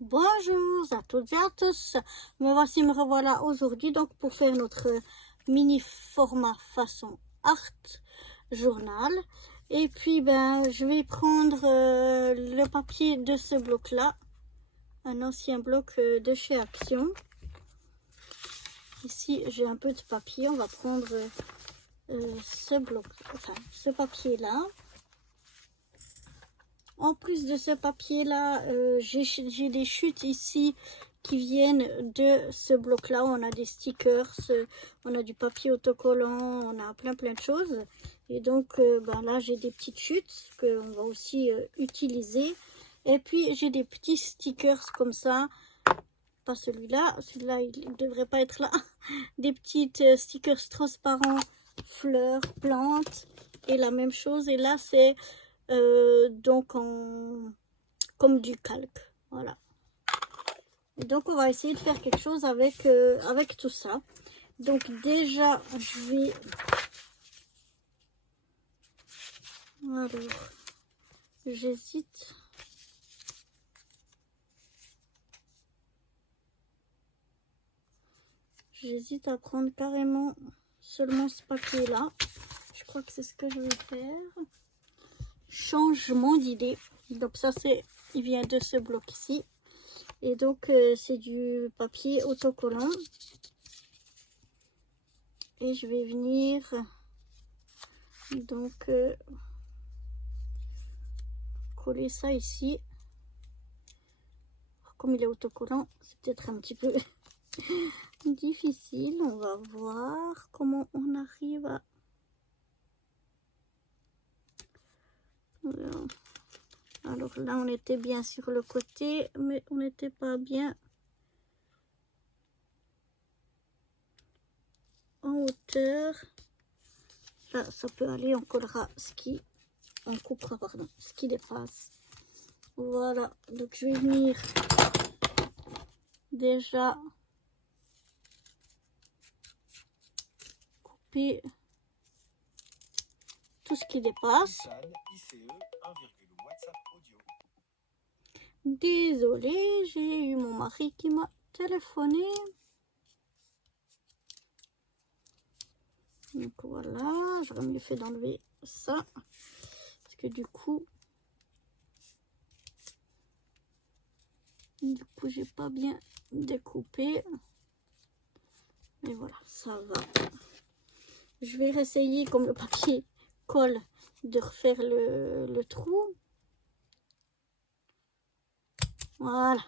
Bonjour à toutes et à tous, me revoilà aujourd'hui donc pour faire notre mini format façon art journal. Et puis je vais prendre le papier de ce bloc là, un ancien bloc de chez Action. Ici j'ai un peu de papier, on va prendre ce bloc, enfin ce papier là. En plus de ce papier là, j'ai des chutes ici qui viennent de ce bloc là. On a des stickers, on a du papier autocollant, on a plein de choses. Et donc là j'ai des petites chutes qu'on va aussi utiliser. Et puis j'ai des petits stickers comme ça, pas celui-là il ne devrait pas être là. Des petites stickers transparents, fleurs, plantes, et la même chose. Et là c'est donc comme du calque, voilà. Et donc on va essayer de faire quelque chose avec avec tout ça. Donc déjà je vais, alors j'hésite, à prendre carrément seulement ce papier là. Je crois que c'est ce que je vais faire. Changement d'idée. Donc ça c'est, il vient de ce bloc ici. Et donc c'est du papier autocollant. Et je vais venir donc coller ça ici. Comme il est autocollant, c'est peut-être un petit peu difficile. On va voir comment on arrive à... Voilà. Alors là on était bien sur le côté, mais on n'était pas bien en hauteur. Là ça peut aller, on collera ce qui, on coupera pardon, ce qui dépasse. Voilà, donc je vais venir déjà couper tout ce qui dépasse. Désolée, j'ai eu mon mari qui m'a téléphoné. Donc voilà, j'aurais mieux fait d'enlever ça, parce que du coup j'ai pas bien découpé. Mais voilà, ça va. Je vais réessayer, comme le papier colle, de refaire le trou. Voilà.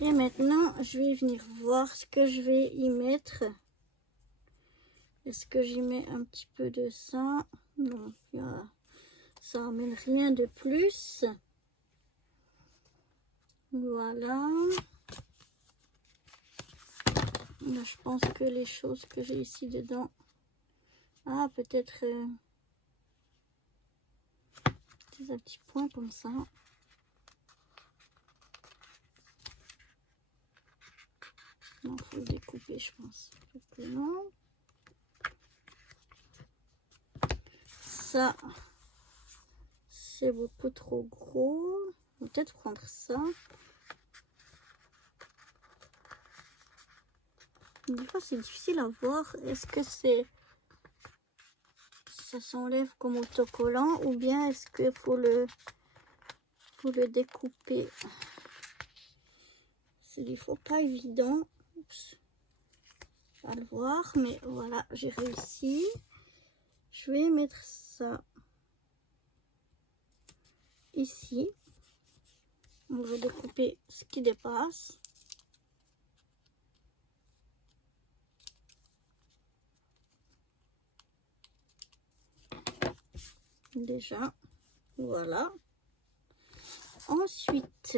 Et maintenant, je vais venir voir ce que je vais y mettre. Est-ce que j'y mets un petit peu de ça? Non, ça n'amène rien de plus. Voilà. Là, je pense que les choses que j'ai ici dedans... Ah, peut-être un petit point comme ça. Non, il faut le découper, je pense. Que non. Ça, c'est beaucoup trop gros. On va peut-être prendre ça. Des fois, c'est difficile à voir. Est-ce que c'est... ça s'enlève comme autocollant ou bien est-ce qu'il faut le découper? C'est des fois pas évident. Oups. À le voir, mais voilà, j'ai réussi. Je vais mettre ça ici. On va découper ce qui dépasse. Déjà, voilà. Ensuite,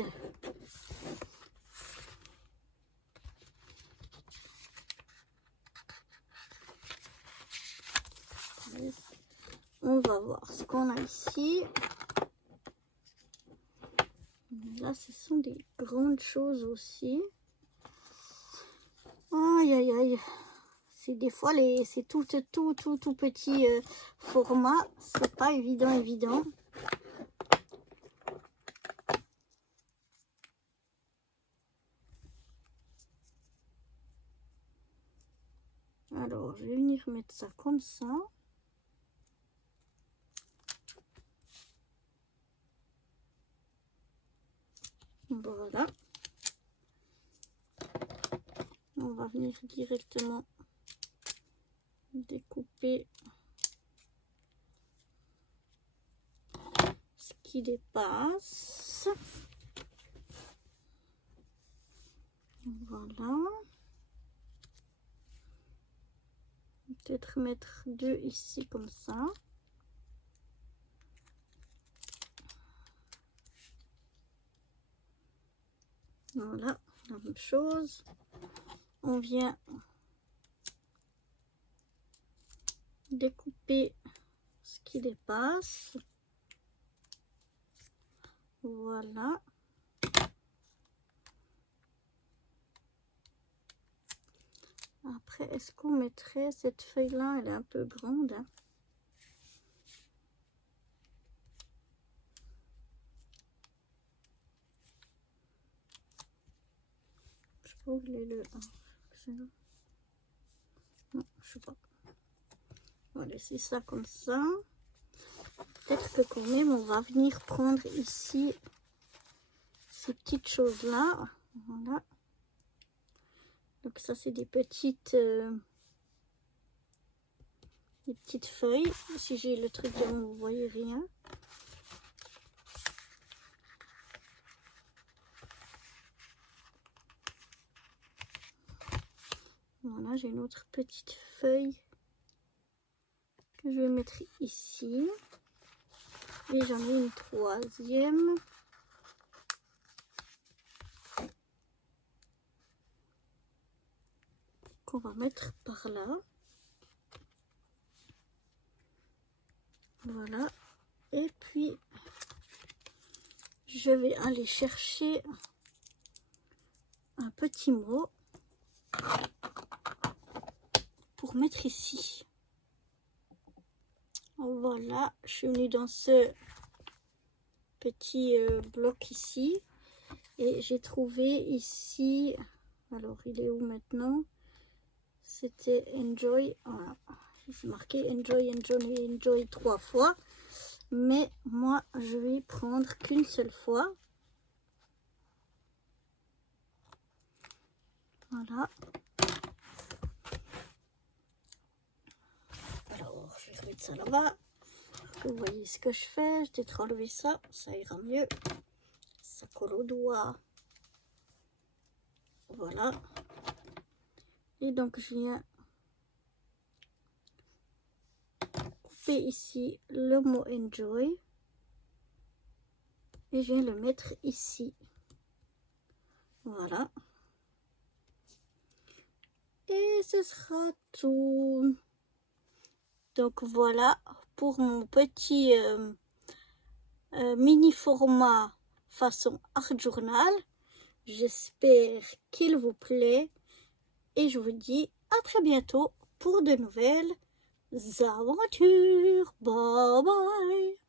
on va voir ce qu'on a ici. Là, ce sont des grandes choses aussi. Aïe, aïe, aïe. C'est des fois, c'est tout petit format. C'est pas évident. Alors, je vais venir mettre ça comme ça. Voilà. On va venir directement découper ce qui dépasse. Voilà. Peut-être mettre 2 ici comme ça. Voilà, la même chose. On vient découper ce qui dépasse. Voilà. Après, est-ce qu'on mettrait cette feuille-là? Elle est un peu grande. Hein. Je sais pas où il est le... Non, je sais pas. On va laisser ça comme ça. Peut-être que quand même, on va venir prendre ici ces petites choses-là. Voilà. Donc ça, c'est des petites feuilles. Si j'ai le truc devant, vous voyez rien. Voilà, j'ai une autre petite feuille que je vais mettre ici. Et j'en ai une troisième. Qu'on va mettre par là. Voilà. Et puis, je vais aller chercher un petit mot pour mettre ici. Voilà, je suis venue dans ce petit bloc ici et j'ai trouvé ici, alors il est où maintenant? C'était Enjoy, voilà, c'est marqué Enjoy, Enjoy, Enjoy 3 fois, mais moi je vais prendre qu'une seule fois. Voilà. Alors, je vais remettre ça là-bas. Vous voyez ce que je fais. Je vais peut-être enlever ça. Ça ira mieux. Ça colle au doigt. Voilà. Et donc, je viens couper ici le mot Enjoy. Et je viens le mettre ici. Voilà. Et ce sera tout. Donc voilà pour mon petit mini format façon art journal. J'espère qu'il vous plaît et je vous dis à très bientôt pour de nouvelles aventures. Bye bye.